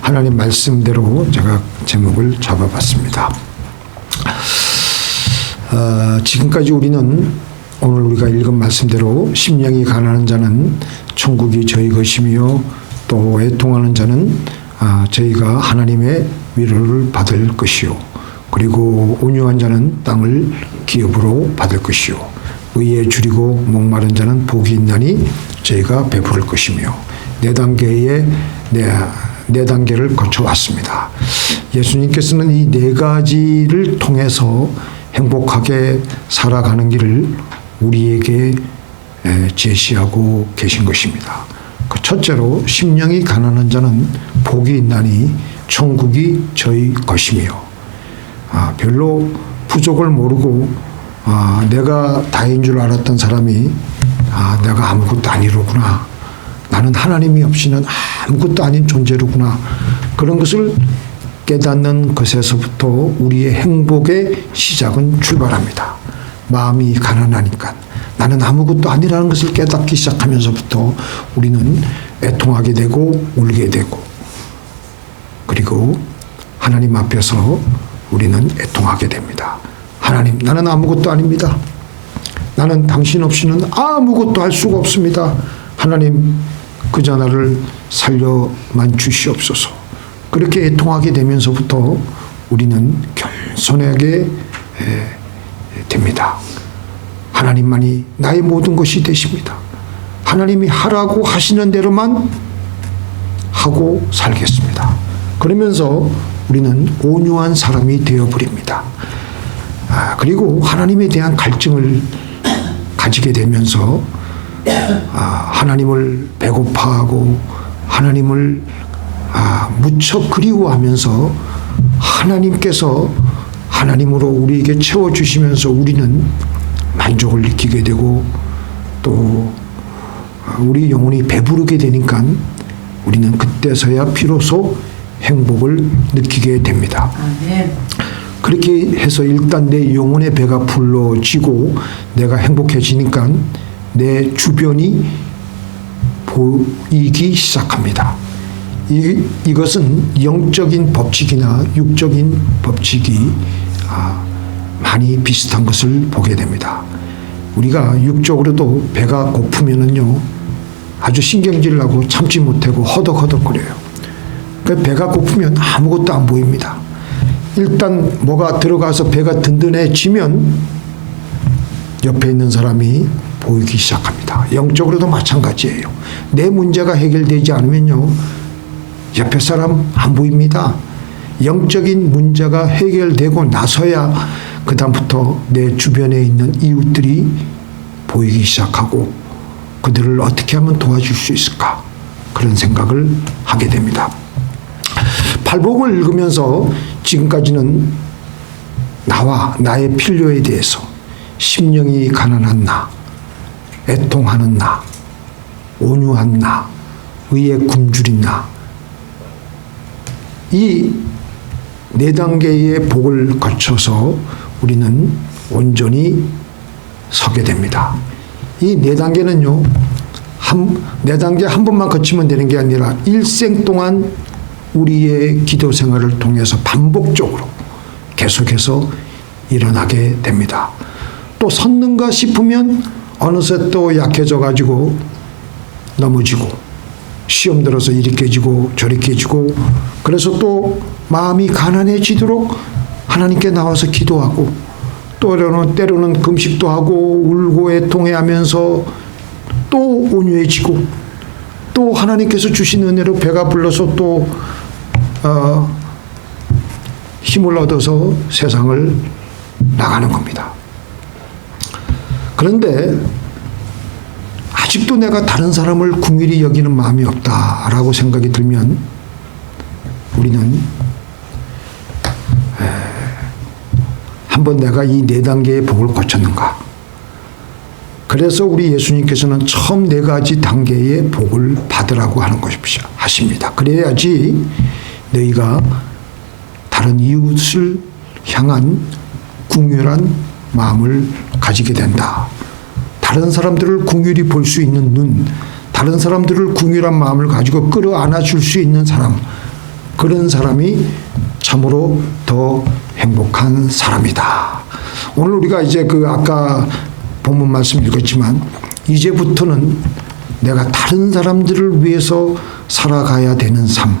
하나님 말씀대로 제가 제목을 잡아봤습니다. 지금까지 우리는 오늘 우리가 읽은 말씀대로 심령이 가난한 자는 천국이 저희 것이며 또 애통하는 자는 저희가 하나님의 위로를 받을 것이요 그리고 온유한 자는 땅을 기업으로 받을 것이요 의에 줄이고 목마른 자는 복이 있나니 저희가 베풀을 것이며 네 단계를 거쳐왔습니다. 예수님께서는 이 네 가지를 통해서 행복하게 살아가는 길을 우리에게 제시하고 계신 것입니다. 그 첫째로 심령이 가난한 자는 복이 있나니 천국이 저희 것이며 별로 부족을 모르고 내가 다인 줄 알았던 사람이 내가 아무것도 아니로구나. 나는 하나님이 없이는 아무것도 아닌 존재로구나. 그런 것을 깨닫는 것에서부터 우리의 행복의 시작은 출발합니다. 마음이 가난하니까 나는 아무것도 아니라는 것을 깨닫기 시작하면서부터 우리는 애통하게 되고 울게 되고 그리고 하나님 앞에서 우리는 애통하게 됩니다. 하나님, 나는 아무것도 아닙니다. 나는 당신 없이는 아무것도 할 수가 없습니다. 하나님, 그저 나를 살려만 주시옵소서. 그렇게 애통하게 되면서부터 우리는 겸손하게 됩니다. 하나님만이 나의 모든 것이 되십니다. 하나님이 하라고 하시는 대로만 하고 살겠습니다. 그러면서 우리는 온유한 사람이 되어버립니다. 그리고 하나님에 대한 갈증을 가지게 되면서 하나님을 배고파하고 하나님을 무척 그리워하면서 하나님께서 하나님으로 우리에게 채워주시면서 우리는 만족을 느끼게 되고 또 우리 영혼이 배부르게 되니까 우리는 그때서야 비로소 행복을 느끼게 됩니다. 그렇게 해서 일단 내 영혼의 배가 불러지고 내가 행복해지니까 내 주변이 보이기 시작합니다. 이것은 영적인 법칙이나 육적인 법칙이 많이 비슷한 것을 보게 됩니다. 우리가 육적으로도 배가 고프면은요 아주 신경질 나고 참지 못하고 허덕허덕거려요. 배가 고프면 아무것도 안 보입니다. 일단 뭐가 들어가서 배가 든든해지면 옆에 있는 사람이 보이기 시작합니다. 영적으로도 마찬가지예요. 내 문제가 해결되지 않으면요 옆에 사람 안 보입니다. 영적인 문제가 해결되고 나서야 그 다음부터 내 주변에 있는 이웃들이 보이기 시작하고 그들을 어떻게 하면 도와줄 수 있을까 그런 생각을 하게 됩니다. 팔복을 읽으면서 지금까지는 나와 나의 필요에 대해서 심령이 가난한 나, 애통하는 나, 온유한 나, 의에 굶주린 나, 이 네 단계의 복을 거쳐서 우리는 온전히 서게 됩니다. 이 네 단계는요, 네 단계 한 번만 거치면 되는 게 아니라 일생 동안 우리의 기도 생활을 통해서 반복적으로 계속해서 일어나게 됩니다. 또 섰는가 싶으면 어느새 또 약해져 가지고 넘어지고 시험 들어서 이리 깨지고 저리 깨지고 그래서 또 마음이 가난해지도록 하나님께 나와서 기도하고 때로는 금식도 하고 울고 애통해하면서 또 온유해지고 또 하나님께서 주신 은혜로 배가 불러서 또 힘을 얻어서 세상을 나가는 겁니다. 그런데 아직도 내가 다른 사람을 긍휼히 여기는 마음이 없다라고 생각이 들면 우리는 한번 내가 이 네 단계의 복을 거쳤는가. 그래서 우리 예수님께서는 처음 네 가지 단계의 복을 받으라고 하는 하십니다. 그래야지 너희가 다른 이웃을 향한 긍휼한 마음을 가지게 된다. 다른 사람들을 긍휼히 볼 수 있는 눈, 다른 사람들을 긍휼한 마음을 가지고 끌어안아 줄 수 있는 사람, 그런 사람이 참으로 더 행복한 사람이다. 오늘 우리가 이제 아까 본문 말씀 읽었지만 이제부터는 내가 다른 사람들을 위해서 살아가야 되는 삶,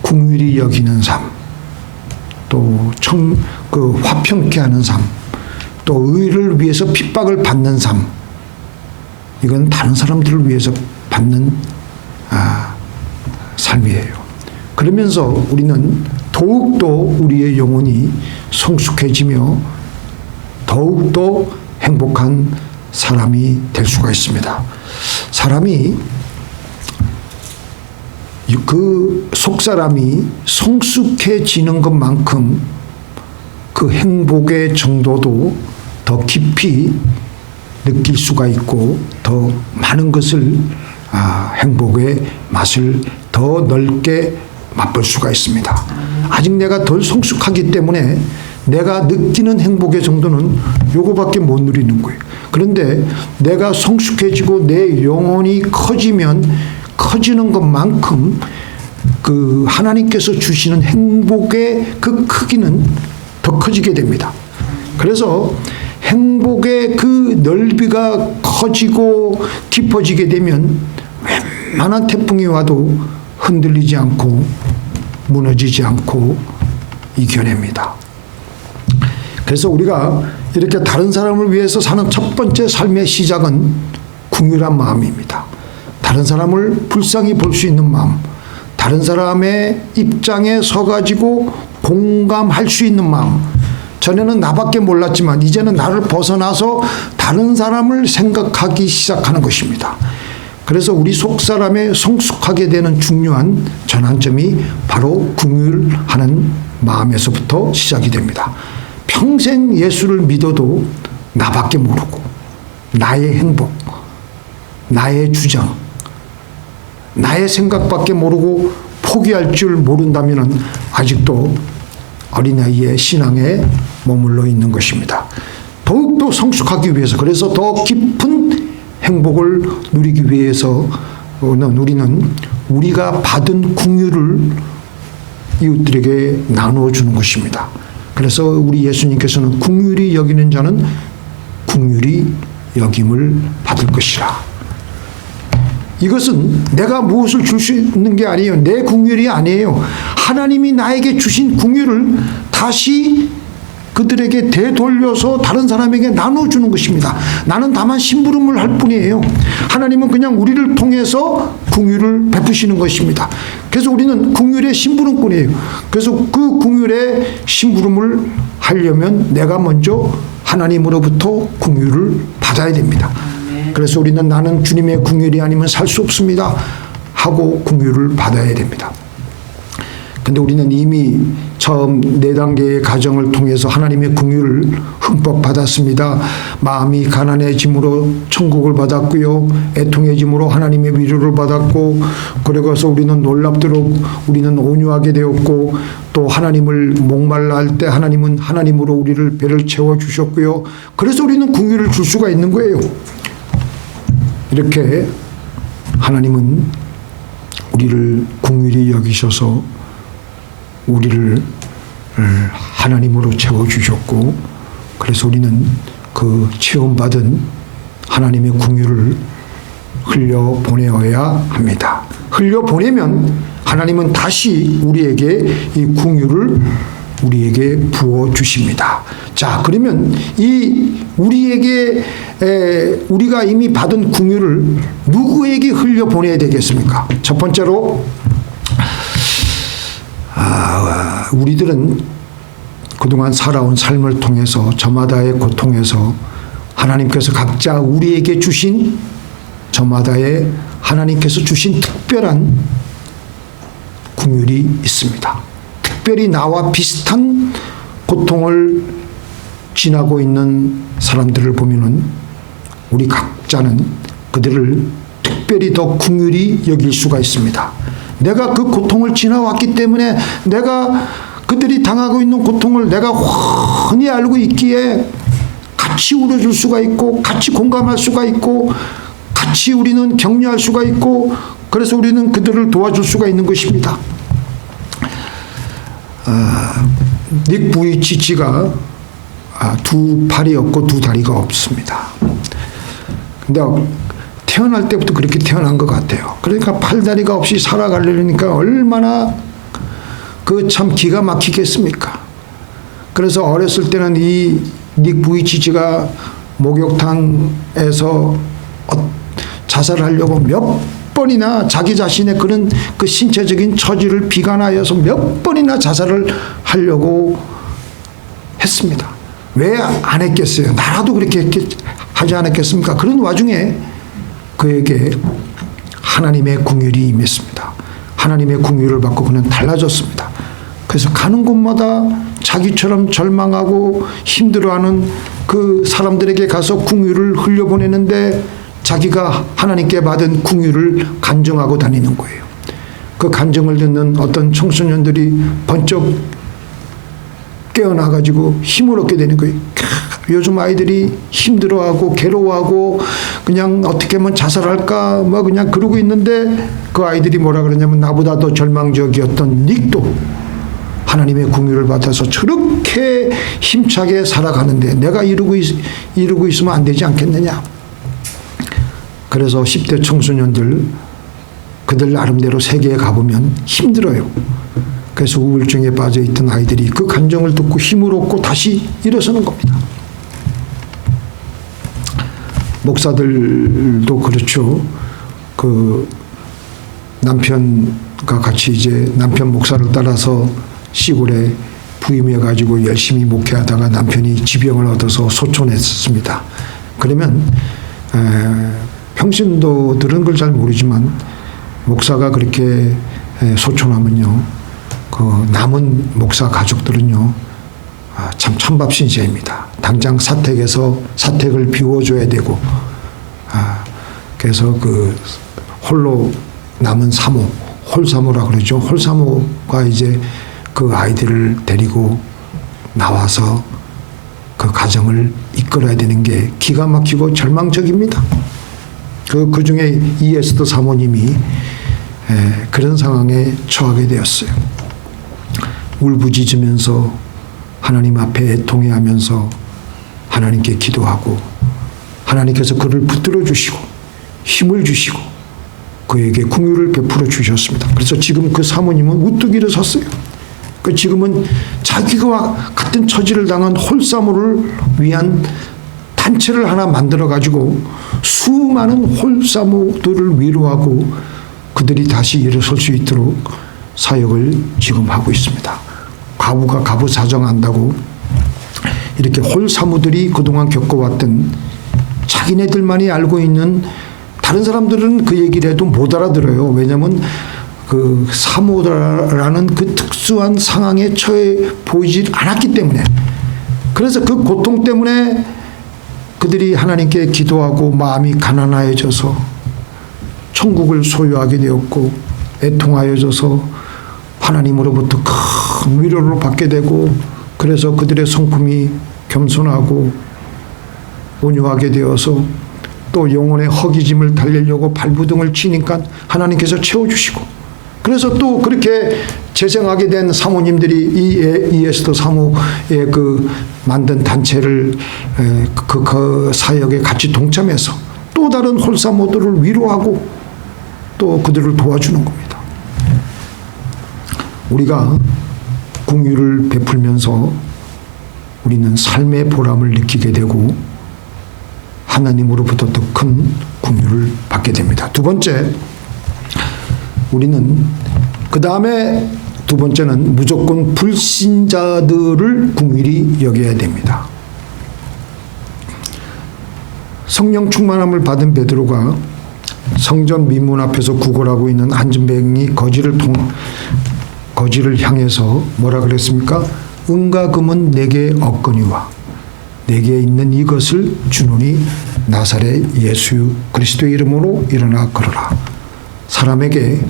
긍휼히 여기는 삶, 또 화평케 하는 삶, 또 의를 위해서 핍박을 받는 삶, 이건 다른 사람들을 위해서 받는 삶이에요. 그러면서 우리는 더욱더 우리의 영혼이 성숙해지며 더욱더 행복한 사람이 될 수가 있습니다. 사람이 속사람이 성숙해지는 것만큼 그 행복의 정도도 더 깊이 느낄 수가 있고 더 많은 것을 행복의 맛을 더 넓게 맛볼 수가 있습니다. 아직 내가 덜 성숙하기 때문에 내가 느끼는 행복의 정도는 요거밖에 못 누리는 거예요. 그런데 내가 성숙해지고 내 영혼이 커지면 커지는 것만큼 그 하나님께서 주시는 행복의 그 크기는 더 커지게 됩니다. 그래서 행복의 그 넓이가 커지고 깊어지게 되면 웬만한 태풍이 와도 흔들리지 않고 무너지지 않고 이겨냅니다. 그래서 우리가 이렇게 다른 사람을 위해서 사는 첫 번째 삶의 시작은 긍휼한 마음입니다. 다른 사람을 불쌍히 볼 수 있는 마음, 다른 사람의 입장에 서가지고 공감할 수 있는 마음. 전에는 나밖에 몰랐지만 이제는 나를 벗어나서 다른 사람을 생각하기 시작하는 것입니다. 그래서 우리 속사람의 성숙하게 되는 중요한 전환점이 바로 긍휼하는 마음에서부터 시작이 됩니다. 평생 예수를 믿어도 나밖에 모르고 나의 행복, 나의 주장, 나의 생각밖에 모르고 포기할 줄 모른다면 아직도 어린아이의 신앙에 머물러 있는 것입니다. 더욱더 성숙하기 위해서, 그래서 더 깊은 행복을 누리기 위해서는 우리는 우리가 받은 긍휼을 이웃들에게 나누어 주는 것입니다. 그래서 우리 예수님께서는 긍휼히 여기는 자는 긍휼히 여김을 받을 것이라. 이것은 내가 무엇을 줄 수 있는 게 아니에요. 내 긍휼이 아니에요. 하나님이 나에게 주신 긍휼을 다시 그들에게 되돌려서 다른 사람에게 나눠주는 것입니다. 나는 다만 심부름을 할 뿐이에요. 하나님은 그냥 우리를 통해서 긍휼을 베푸시는 것입니다. 그래서 우리는 긍휼의 심부름꾼이에요. 그래서 그 긍휼의 심부름을 하려면 내가 먼저 하나님으로부터 긍휼을 받아야 됩니다. 그래서 우리는 나는 주님의 긍휼이 아니면 살 수 없습니다 하고 긍휼을 받아야 됩니다. 근데 우리는 이미 처음 4단계의 가정을 통해서 하나님의 긍휼을 흠뻑 받았습니다. 마음이 가난해짐으로 천국을 받았고요. 애통해짐으로 하나님의 위로를 받았고, 그러고서 우리는 놀랍도록 우리는 온유하게 되었고, 또 하나님을 목말라 할 때 하나님은 하나님으로 우리를 배를 채워주셨고요. 그래서 우리는 긍휼을 줄 수가 있는 거예요. 이렇게 하나님은 우리를 긍휼히 여기셔서 우리를 하나님으로 채워주셨고, 그래서 우리는 그 체험받은 하나님의 긍휼을 흘려보내어야 합니다. 흘려보내면 하나님은 다시 우리에게 이 긍휼을 우리에게 부어주십니다. 자, 그러면 이 우리가 이미 받은 긍휼을 누구에게 흘려보내야 되겠습니까? 첫 번째로 우리들은 그동안 살아온 삶을 통해서 저마다의 고통에서 하나님께서 각자 우리에게 주신 저마다의 하나님께서 주신 특별한 긍휼이 있습니다. 특별히 나와 비슷한 고통을 지나고 있는 사람들을 보면은 우리 각자는 그들을 특별히 더 긍휼히 여길 수가 있습니다. 내가 그 고통을 지나왔기 때문에 내가 그들이 당하고 있는 고통을 내가 훤히 알고 있기에 같이 울어줄 수가 있고, 같이 공감할 수가 있고, 같이 우리는 격려할 수가 있고, 그래서 우리는 그들을 도와줄 수가 있는 것입니다. 닉 부이치치가 두 팔이 없고 두 다리가 없습니다. 근데 태어날 때부터 그렇게 태어난 것 같아요. 그러니까 팔다리가 없이 살아가려니까 얼마나 그 참 기가 막히겠습니까? 그래서 어렸을 때는 이 닉 부이치치가 목욕탕에서 자살하려고 몇 번이나 자기 자신의 그런 그 신체적인 처지를 비관하여서 몇 번이나 자살을 하려고 했습니다. 왜 안 했겠어요? 나라도 그렇게 하지 않았겠습니까? 그런 와중에 그에게 하나님의 긍휼이 임했습니다. 하나님의 긍휼을 받고 그는 달라졌습니다. 그래서 가는 곳마다 자기처럼 절망하고 힘들어하는 그 사람들에게 가서 긍휼을 흘려보내는데 자기가 하나님께 받은 긍휼을 간증하고 다니는 거예요. 그 간증을 듣는 어떤 청소년들이 번쩍 깨어나가지고 힘을 얻게 되는 거예요. 요즘 아이들이 힘들어하고 괴로워하고 그냥 어떻게 하면 자살할까 뭐 그냥 그러고 있는데 그 아이들이 뭐라 그러냐면 나보다 더 절망적이었던 닉도 하나님의 긍휼을 받아서 저렇게 힘차게 살아가는데 내가 이러고 있으면 안 되지 않겠느냐. 그래서 10대 청소년들 그들 나름대로 세계에 가보면 힘들어요. 그래서 우울증에 빠져있던 아이들이 그 감정을 듣고 힘을 얻고 다시 일어서는 겁니다. 목사들도 그렇죠. 그 남편과 같이 이제 남편 목사를 따라서 시골에 부임해가지고 열심히 목회하다가 남편이 지병을 얻어서 소천했습니다. 그러면 평신도들은 그걸 잘 모르지만 목사가 그렇게 소천하면요, 그 남은 목사 가족들은요, 참 천밥신세입니다. 당장 사택을 비워줘야 되고, 그래서 그 홀로 남은 사모, 홀사모라 그러죠. 홀사모가 이제 그 아이들을 데리고 나와서 그 가정을 이끌어야 되는 게 기가 막히고 절망적입니다. 그 중에 이에스더 사모님이 그런 상황에 처하게 되었어요. 울부짖으면서 하나님 앞에 애통해하면서 하나님께 기도하고 하나님께서 그를 붙들어 주시고 힘을 주시고 그에게 긍휼을 베풀어 주셨습니다. 그래서 지금 그 사모님은 우뚝 일어섰어요. 지금은 자기와 같은 처지를 당한 홀사모를 위한 단체를 하나 만들어 가지고 수많은 홀사모들을 위로하고 그들이 다시 일어설 수 있도록 사역을 지금 하고 있습니다. 과부가 과부 사정한다고 이렇게 홀사모들이 그동안 겪어왔던 자기네들만이 알고 있는, 다른 사람들은 그 얘기를 해도 못 알아들어요. 왜냐하면 그 사모라는 그 특수한 상황에 처해 보이지 않았기 때문에. 그래서 그 고통 때문에 그들이 하나님께 기도하고 마음이 가난해져서 천국을 소유하게 되었고 애통하여져서 하나님으로부터 큰 위로를 받게 되고, 그래서 그들의 성품이 겸손하고 온유하게 되어서 또 영혼의 허기짐을 달래려고 발부둥을 치니까 하나님께서 채워주시고, 그래서 또 그렇게 재생하게 된 사모님들이 이에스더 사모의 그 만든 단체를 그 사역에 같이 동참해서 또 다른 홀사모들을 위로하고 또 그들을 도와주는 겁니다. 우리가 긍휼을 베풀면서 우리는 삶의 보람을 느끼게 되고 하나님으로부터 더 큰 긍휼을 받게 됩니다. 두 번째, 우리는 그 다음에 두 번째는 무조건 불신자들을 긍휼히 여겨야 됩니다. 성령 충만함을 받은 베드로가 성전 민문 앞에서 구걸하고 있는 안진뱅이 거지를 향해서 뭐라 그랬습니까? 은과 금은 내게 없거니와 내게 있는 이것을 주노니 나사렛 예수 그리스도의 이름으로 일어나 걸어라. 사람에게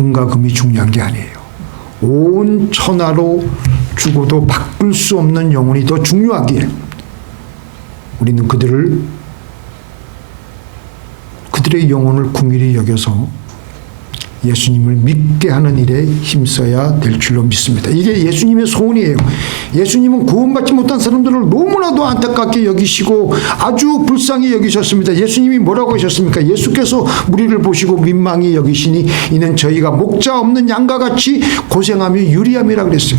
은과 금이 중요한 게 아니에요. 온 천하로 죽어도 바꿀 수 없는 영혼이 더 중요하기에 우리는 그들의 영혼을 긍휼히 여겨서 예수님을 믿게 하는 일에 힘써야 될 줄로 믿습니다. 이게 예수님의 소원이에요. 예수님은 구원받지 못한 사람들을 너무나도 안타깝게 여기시고 아주 불쌍히 여기셨습니다. 예수님이 뭐라고 하셨습니까? 예수께서 우리를 보시고 민망히 여기시니 이는 저희가 목자 없는 양과 같이 고생하며 유리함이라 그랬어요.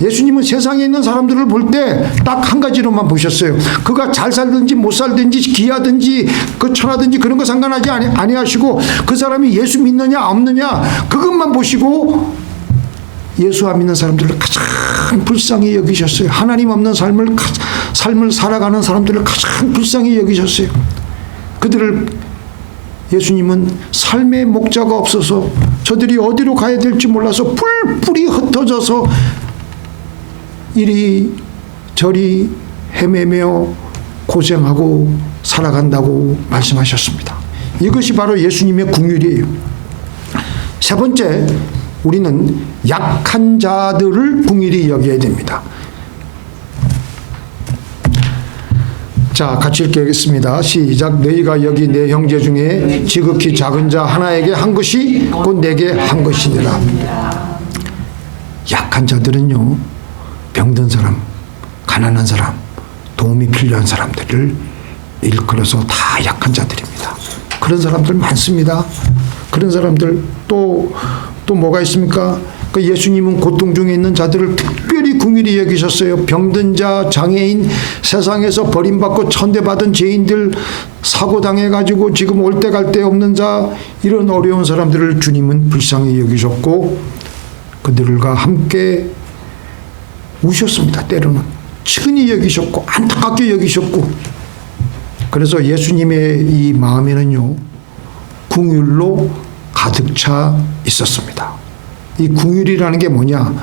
예수님은 세상에 있는 사람들을 볼 때 딱 한 가지로만 보셨어요. 그가 잘 살든지 못 살든지 귀하든지 그 천하든지 그런 거 상관하지 아니하시고 그 사람이 예수 믿느냐 없느냐 그것만 보시고 예수 안 믿는 사람들을 가장 불쌍히 여기셨어요. 하나님 없는 삶을 살아가는 사람들을 가장 불쌍히 여기셨어요. 그들을 예수님은 삶의 목자가 없어서 저들이 어디로 가야 될지 몰라서 뿔뿔이 흩어져서 이리 저리 헤매며 고생하고 살아간다고 말씀하셨습니다. 이것이 바로 예수님의 긍휼이에요. 세 번째, 우리는 약한 자들을 긍휼히 여겨야 됩니다. 자, 같이 읽겠습니다. 시작. 너희가 여기 내 형제 중에 지극히 작은 자 하나에게 한 것이 곧 내게 한 것이니라. 약한 자들은요, 병든 사람, 가난한 사람, 도움이 필요한 사람들을 일컬어서 다 약한 자들입니다. 그런 사람들 많습니다. 그런 사람들 또 뭐가 있습니까? 그 예수님은 고통 중에 있는 자들을 특별히 긍휼히 여기셨어요. 병든 자, 장애인, 세상에서 버림받고 천대받은 죄인들, 사고당해가지고 지금 올 때 갈 데 없는 자, 이런 어려운 사람들을 주님은 불쌍히 여기셨고 그들과 함께 우셨습니다. 때로는 측은히 여기셨고 안타깝게 여기셨고. 그래서 예수님의 이 마음에는요, 긍휼로 가득 차 있었습니다. 이 긍휼이라는 게 뭐냐?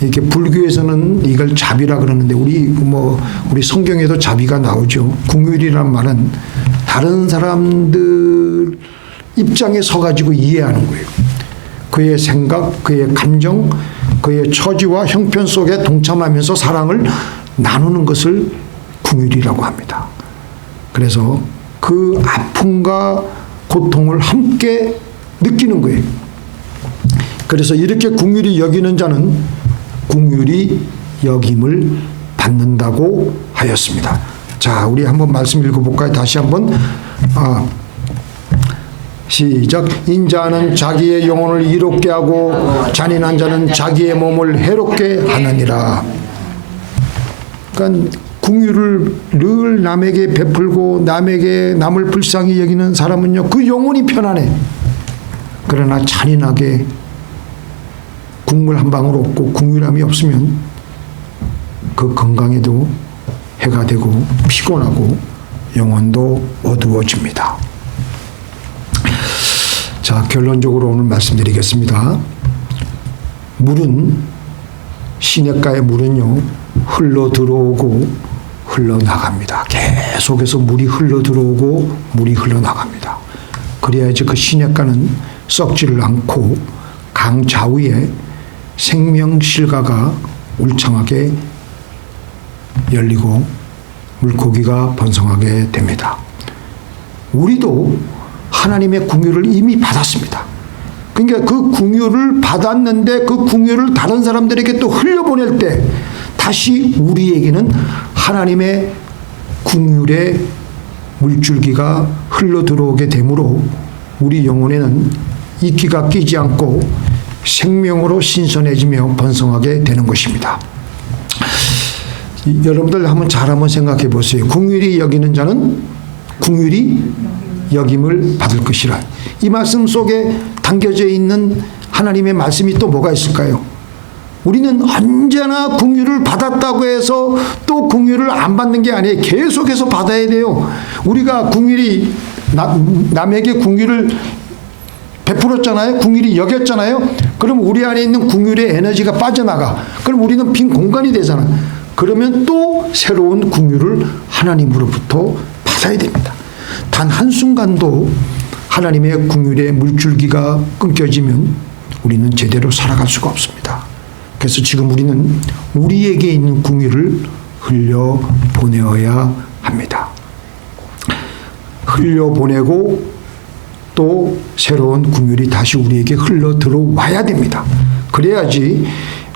이렇게 불교에서는 이걸 자비라 그러는데 우리 성경에도 자비가 나오죠. 긍휼이란 말은 다른 사람들 입장에 서가지고 이해하는 거예요. 그의 생각, 그의 감정, 그의 처지와 형편 속에 동참하면서 사랑을 나누는 것을 긍휼이라고 합니다. 그래서 그 아픔과 고통을 함께 느끼는 거예요. 그래서 이렇게 긍휼히 여기는 자는 긍휼히 여김을 받는다고 하였습니다. 자, 우리 한번 말씀 읽어볼까요? 다시 한번. 시작. 인자는 자기의 영혼을 이롭게 하고 잔인한 자는 자기의 몸을 해롭게 하느니라. 그러니까 긍휼을 늘 남에게 베풀고 남을 불쌍히 여기는 사람은요, 그 영혼이 편안해. 그러나 잔인하게 국물 한 방울 없고 긍휼함이 없으면 그 건강에도 해가 되고 피곤하고 영혼도 어두워집니다. 자, 결론적으로 오늘 말씀드리겠습니다. 물은, 시냇가의 물은요, 흘러 들어오고 흘러 나갑니다. 계속해서 물이 흘러 들어오고 물이 흘러 나갑니다. 그래야지 그 시냇가는 썩지를 않고 강 좌우에 생명 실가가 울창하게 열리고 물고기가 번성하게 됩니다. 우리도 하나님의 긍휼을 이미 받았습니다. 그러니까 그 긍휼을 받았는데 그 긍휼을 다른 사람들에게 또 흘려보낼 때 다시 우리에게는 하나님의 긍휼의 물줄기가 흘러 들어오게 되므로 우리 영혼에는 이끼가 끼지 않고 생명으로 신선해지며 번성하게 되는 것입니다. 여러분들 잘 한번 생각해 보세요. 긍휼히 여기는 자는 긍휼히 여김을 받을 것이라. 이 말씀 속에 담겨져 있는 하나님의 말씀이 또 뭐가 있을까요? 우리는 언제나 긍휼을 받았다고 해서 또 긍휼을 안 받는 게 아니에요. 계속해서 받아야 돼요. 우리가 긍휼히 남에게 긍휼을 베풀었잖아요. 긍휼히 여겼잖아요. 그럼 우리 안에 있는 긍휼의 에너지가 빠져나가. 그럼 우리는 빈 공간이 되잖아. 그러면 또 새로운 긍휼을 하나님으로부터 받아야 됩니다. 단 한순간도 하나님의 긍휼의 물줄기가 끊겨지면 우리는 제대로 살아갈 수가 없습니다. 그래서 지금 우리는 우리에게 있는 긍휼을 흘려보내어야 합니다. 흘려보내고 또 새로운 긍휼이 다시 우리에게 흘러 들어와야 됩니다. 그래야지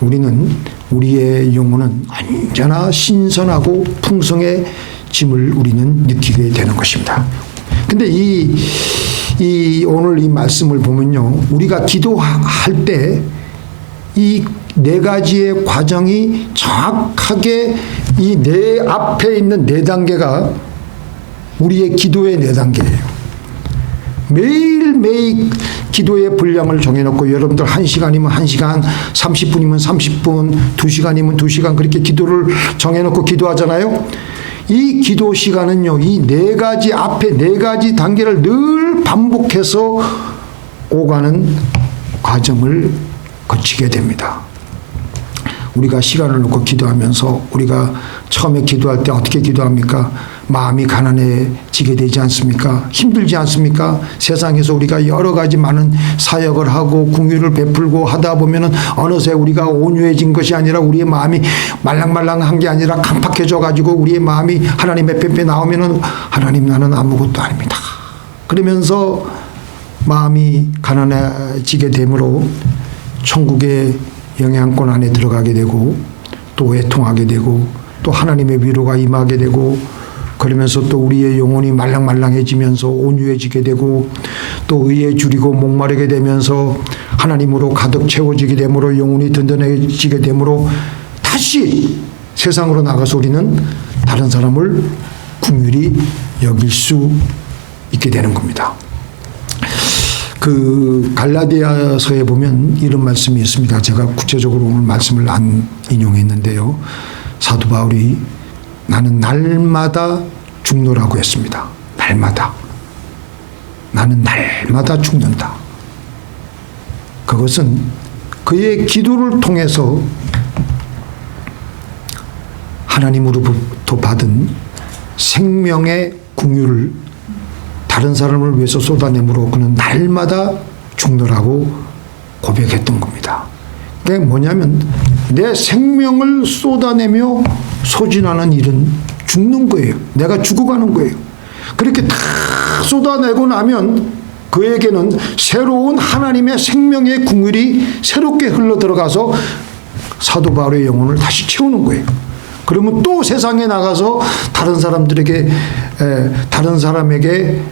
우리는 우리의 영혼은 언제나 신선하고 풍성해짐을 우리는 느끼게 되는 것입니다. 근데 오늘 이 말씀을 보면요, 우리가 기도할 때 이 네 가지의 과정이 정확하게 이 내 앞에 있는 네 단계가 우리의 기도의 네 단계예요. 매일매일 기도의 분량을 정해놓고 여러분들 1시간이면 1시간, 30분이면 30분, 2시간이면 2시간 그렇게 기도를 정해놓고 기도하잖아요. 이 기도 시간은요, 이 네 가지 앞에 네 가지 단계를 늘 반복해서 오가는 과정을 거치게 됩니다. 우리가 시간을 놓고 기도하면서 우리가 처음에 기도할 때 어떻게 기도합니까? 마음이 가난해지게 되지 않습니까? 힘들지 않습니까? 세상에서 우리가 여러 가지 많은 사역을 하고 긍휼을 베풀고 하다 보면은 어느새 우리가 온유해진 것이 아니라 우리의 마음이 말랑말랑한 게 아니라 강팍해져 가지고 우리의 마음이 하나님의 뺨에 나오면은 하나님 나는 아무것도 아닙니다. 그러면서 마음이 가난해지게 되므로 천국의 영향권 안에 들어가게 되고 또 애통하게 되고 또 하나님의 위로가 임하게 되고 그러면서 또 우리의 영혼이 말랑말랑해지면서 온유해지게 되고 또 의에 줄이고 목마르게 되면서 하나님으로 가득 채워지게 되므로 영혼이 든든해지게 되므로 다시 세상으로 나가서 우리는 다른 사람을 긍휼히 여길 수 있게 되는 겁니다. 그 갈라디아서에 보면 이런 말씀이 있습니다. 제가 구체적으로 오늘 말씀을 안 인용했는데요. 사도 바울이 나는 날마다 죽노라고 했습니다. 날마다. 나는 날마다 죽는다. 그것은 그의 기도를 통해서 하나님으로부터 받은 생명의 긍휼을 다른 사람을 위해서 쏟아내므로 그는 날마다 죽노라고 고백했던 겁니다. 그게 뭐냐면 내 생명을 쏟아내며 소진하는 일은 죽는 거예요. 내가 죽어가는 거예요. 그렇게 다 쏟아내고 나면 그에게는 새로운 하나님의 생명의 긍휼이 새롭게 흘러들어가서 사도 바울의 영혼을 다시 채우는 거예요. 그러면 또 세상에 나가서 다른 사람에게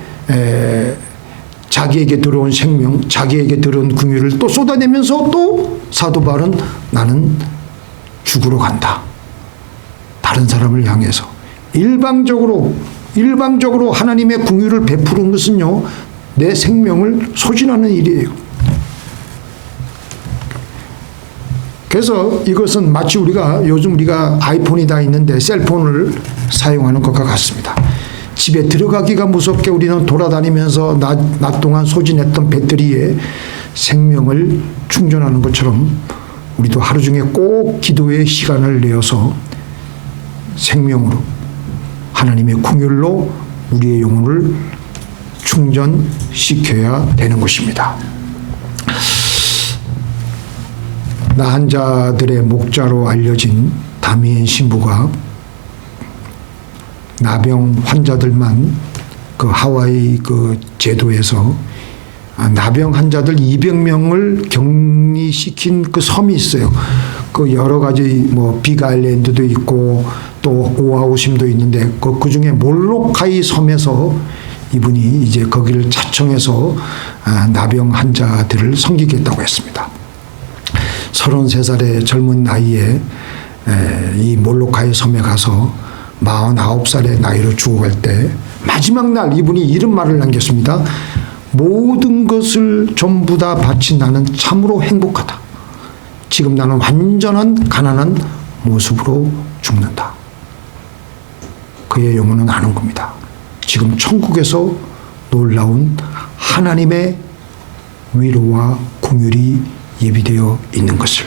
자기에게 들어온 생명, 자기에게 들어온 긍휼을 또 쏟아내면서 또 사도 바울은 나는 죽으러 간다. 다른 사람을 향해서 일방적으로 하나님의 긍휼을 베푸는 것은요, 내 생명을 소진하는 일이에요. 그래서 이것은 마치 요즘 우리가 아이폰이 다 있는데 셀폰을 사용하는 것과 같습니다. 집에 들어가기가 무섭게 우리는 돌아다니면서 낮 동안 소진했던 배터리에 생명을 충전하는 것처럼 우리도 하루 중에 꼭 기도의 시간을 내어서 생명으로 하나님의 긍휼로 우리의 영혼을 충전시켜야 되는 것입니다. 나한 자들의 목자로 알려진 다미엔 신부가 나병 환자들만 그 하와이 그 제도에서 나병 환자들 200명을 격리시킨 그 섬이 있어요. 그 여러 가지 뭐 빅아일랜드도 있고 또 오아우심도 있는데 그 중에 몰로카이 섬에서 이분이 이제 거기를 자청해서 나병 환자들을 섬기겠다고 했습니다. 33살의 젊은 나이에 이 몰로카이 섬에 가서 49살의 나이로 죽어갈 때 마지막 날 이분이 이런 말을 남겼습니다. 모든 것을 전부 다 바친 나는 참으로 행복하다. 지금 나는 완전한 가난한 모습으로 죽는다. 그의 영혼은 아는 겁니다. 지금 천국에서 놀라운 하나님의 위로와 긍휼이 예비되어 있는 것을.